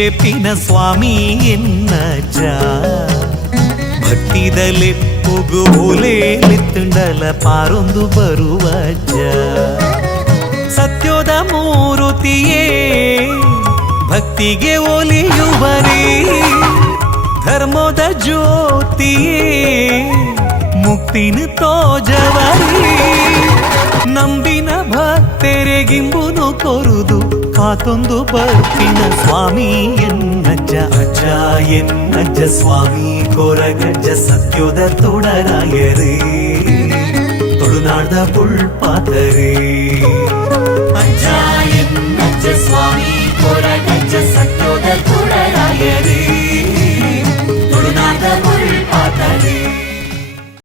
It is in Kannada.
ರೆಪ್ಪಿನ ಸ್ವಾಮಿ ಎನ್ನಜ್ಜ ಭಕ್ತಿದಲೆಪ್ಪುಗು ಓಲೇಲೆತ್ತುಂಡಲ ಪಾರೊಂದು ಬರುವಜ್ಜ ಸತ್ಯದ ಮೂರುತಿಯೇ ಭಕ್ತಿಗೆ ಒಲಿಯುವರೇ ಧರ್ಮದ ಜ್ಯೋತಿಯೇ ಮುಕ್ತಿನ ತೋಜವರೇ ನಂಬಿನ ಭಕ್ತರೆಗಿಂಬುನು ಕೊರುದು ಕಾತೊಂದು ಬರ್ತಿನ ಸ್ವಾಮಿ ಎನ್ನಜ್ಜ ಅಜ್ಜ ಎನ್ನಜ್ಜ ಸ್ವಾಮಿ ಕೊರಗಜ್ಜ ಸತ್ಯದ ತೊಡರಾಯರೇ ತುಳುನಾಡ್ದ ಪುಳ್ಪಾತರೇ